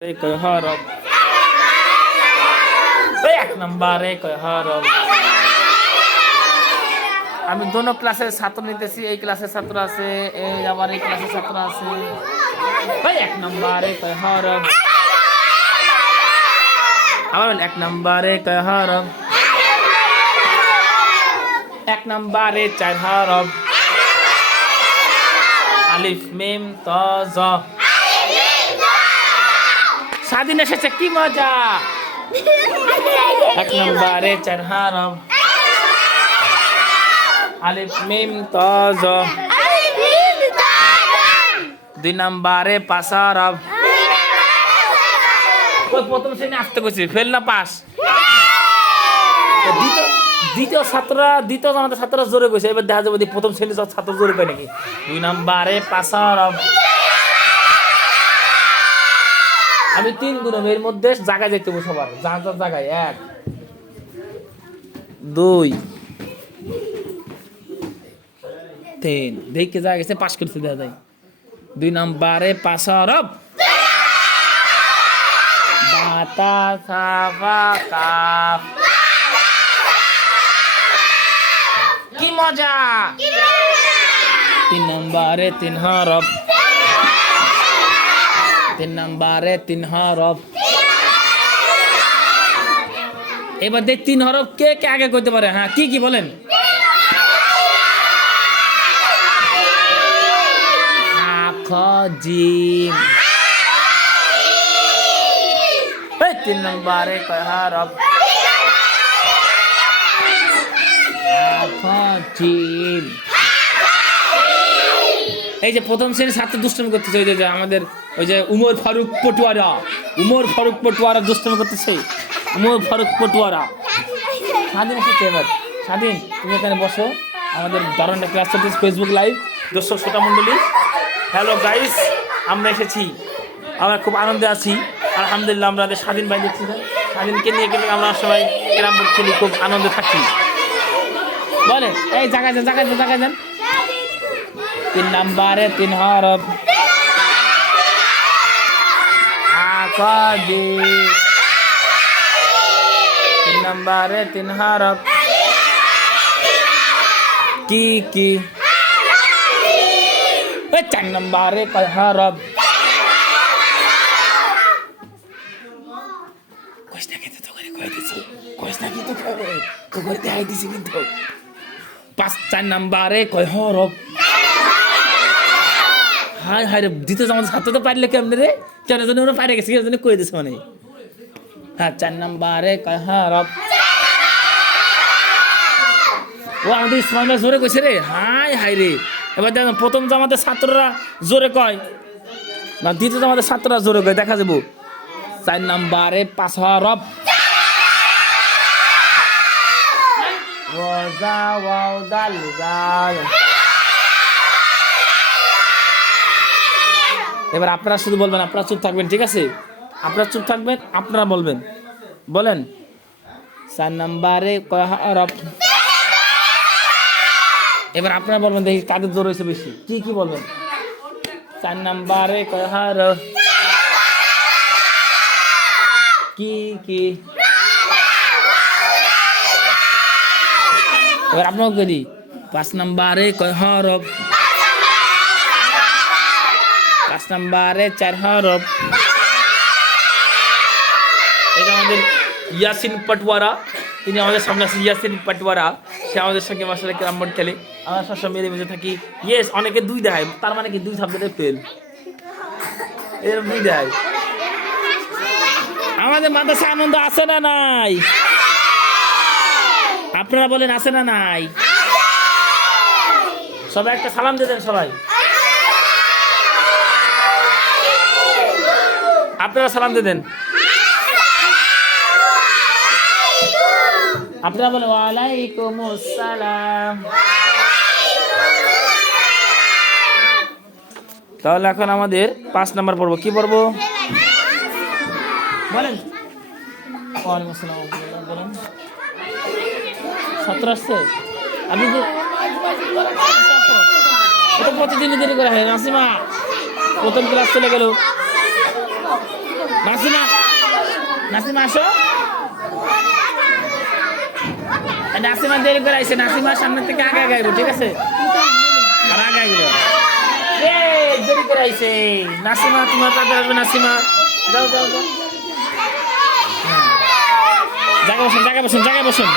এক হরফ আমি দোনো ক্লাসের ছাত্র নিতেছি, এই ক্লাসের ছাত্র আছে, এই আবার এই ক্লাসের ছাত্র আছে। এক নম্বরে হরফ আবার এক নম্বরে কয় হরফ এক নম্বরে চার হরফ আলিফ, মিম, ত, জ। স্বাধীন এসেছে, কি মজা? এক নম্বরে চার হরফ আলিফ মিম ত জ দুই নম্বরে ওই প্রথম শ্রেণি আসতে কইছি, ফেল না পাস। দ্বিতীয় ছাত্ররা দ্বিতীয় আমাদের ছাত্ররা জোরে কইছে, এবার দেখা যাবে প্রথম শ্রেণির ছাত্র জোরে পায় নাকি। দুই নম্বরে পাঁচ হরফ আমি তিন গুণ এর মধ্যে জায়গায় যেতে সবার, যার যার জায়গায় এক। দুই। তিন। দেখে জায়গা গেছে পাস করতে দেওয়া যায়। দুই নম্বরে সাফা, কাফ। কি মজা? তিন নম্বরে তিন হরফ তিন নম্বরে তিন হরফ। এবার দেখ তিন হরফ কে কে আগে করতে পারে? হ্যাঁ কি কি বলেন? জিম। তিন নম্বরে হরফ? জিম। এই যে প্রথম শ্রেণির ছাত্র দুষ্টমি করতেছে, ওই যে আমাদের ওই যে উমর ফারুক পটুয়ারা। উমর ফারুক পটুয়ারা দুষ্টমি করতেছে। উমর ফারুক পটুয়ারা। স্বাধীন এসেছে এবার? স্বাধীন। তুমি এখানে বসো। আমাদের দারুণ ক্লাস চলতেছে ফেসবুক লাইভ দর্শক, শ্রোতা মণ্ডলী হ্যালো গাইস আমরা এসেছি। আমরা খুব আনন্দে আছি। আলহামদুলিল্লাহ, আমরা আমাদের স্বাধীন ভাই দেখছি স্বাধীনকে নিয়ে কিন্তু আমরা সবাই ক্যারাম খুব আনন্দে থাকি। বলে এই জায়গায় যান জায়গায় যান জায়গায় যান। তিন নম্বরে, তিন হরফ। আকাদি তিন নম্বরে, তিন হরফ। কি। কি চার নম্বরে কয় হরফ। না কিন্তু তো করে পাঁচ, চার নম্বরে কয় হরফ। হাই হাই রে দ্বিতীয় আমাদের ছাত্র তো পারলে কেমনে রে? কেন জন্য ওরা পারে গেছে, কেন জন্য কই দিছে মানে। হ্যাঁ চার নম্বরে কয় হরফ ও আমাদের ইসমাইল জোরে কইছে রে। হাই হাই রে। এবার প্রথম ছাত্ররা জোরে কয়, না, দ্বিতীয় আমাদের ছাত্ররা জোরে কয়, দেখা যাব। চার নম্বরে পাঁচ হরফ ওয়াজা ওয়াও দাল। এবার আপনারা শুধু বলবেন, আপনারা চুপ থাকবেন, ঠিক আছে? আপনারা চুপ থাকবেন, আপনারা বলবেন। বলেন। চার নাম্বারে এবার আপনারা বলবেন, দেখি কাদের জোর হয়েছে বেশি। কি কি বলবেন? চার নাম্বারে কয় হরফ কি কি? এবার আপনাকে করি পাঁচ নাম্বারে পাঁচ নাম্বারে চার হরফ। এটা আমাদের ইয়াসিন পটওয়ারা। তিনি আমাদের সামনে আছে ইয়াসিন পটওয়ারা। সে আমাদের সঙ্গে মাসালে ক্যারাম বোর্ড খেলে। আমরা সবসময় মেরে মেজে থাকি। ইয়েস অনেকে দুই দেয়, তার মানে কি দুই সাবজেক্টে ফেল এরকম দুই দেয়। আমাদের মাদ্রাসা আনন্দ আছে না নাই? আপনারা বলেন, আছে না নাই? সবাই একটা সালাম দিয়ে দেন সবাই। আপনারা সালাম দিয়ে দেন। আপনারা বলেন, ওয়ালাইকুম আসসালাম। তাহলে এখন আমাদের পাঁচ নাম্বার পড়ব কি পড়ব বলেন। ছাত্র আসছে? আপনি প্রতিদিনই দেরি করে হয় নাসিমা প্রথম ক্লাস চলে গেল। নাসিমা নাসিমা আসো। নাসিমা দেরি করে আইছে নাসিমা সামনে থেকে আগে আইবো, ঠিক আছে? আর আগে আইবো। দেরি করে আইছে। নাসিমা তোমার তাদের আসবে নাসিমা যাও যাও যাও। জায়গা বসুন জায়গা বসুন জায়গা বসুন।